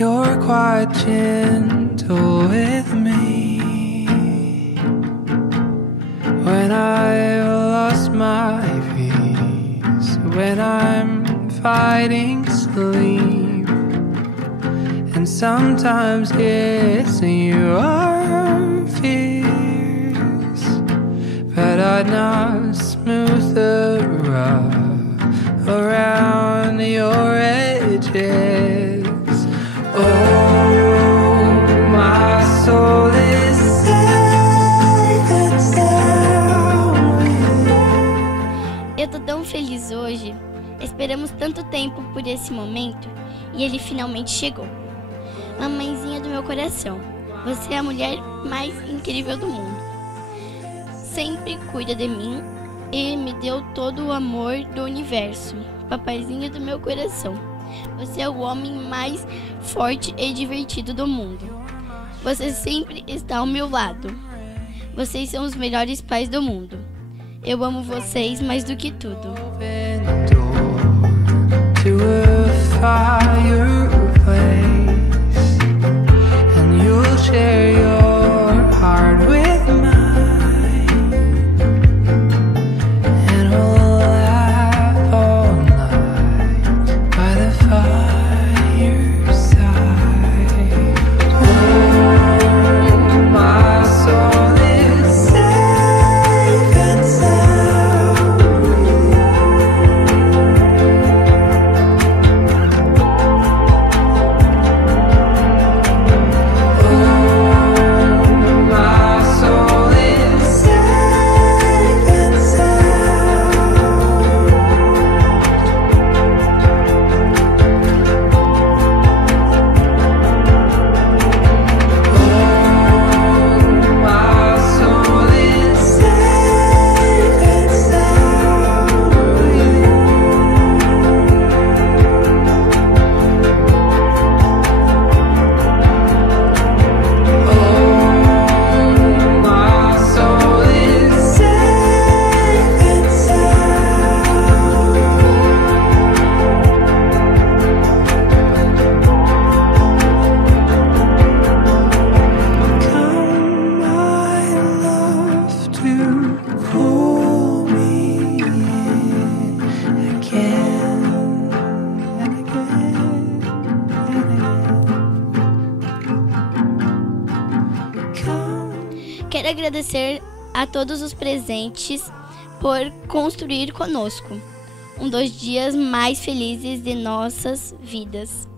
You're quite gentle with me when I've lost my peace, when I'm fighting sleep, and sometimes yes, you are fierce, but I'd not smooth the rough around your edges. Oh, my soul is safe and sound. Eu tô tão feliz hoje. Esperamos tanto tempo por esse momento e ele finalmente chegou. Mamãezinha do meu coração, você é a mulher mais incrível do mundo. Sempre cuida de mim e me deu todo o amor do universo. Papaizinho do meu coração, você é o homem mais forte e divertido do mundo. Você sempre está ao meu lado. Vocês são os melhores pais do mundo. Eu amo vocês mais do que tudo. Quero agradecer a todos os presentes por construir conosco um dos dias mais felizes de nossas vidas.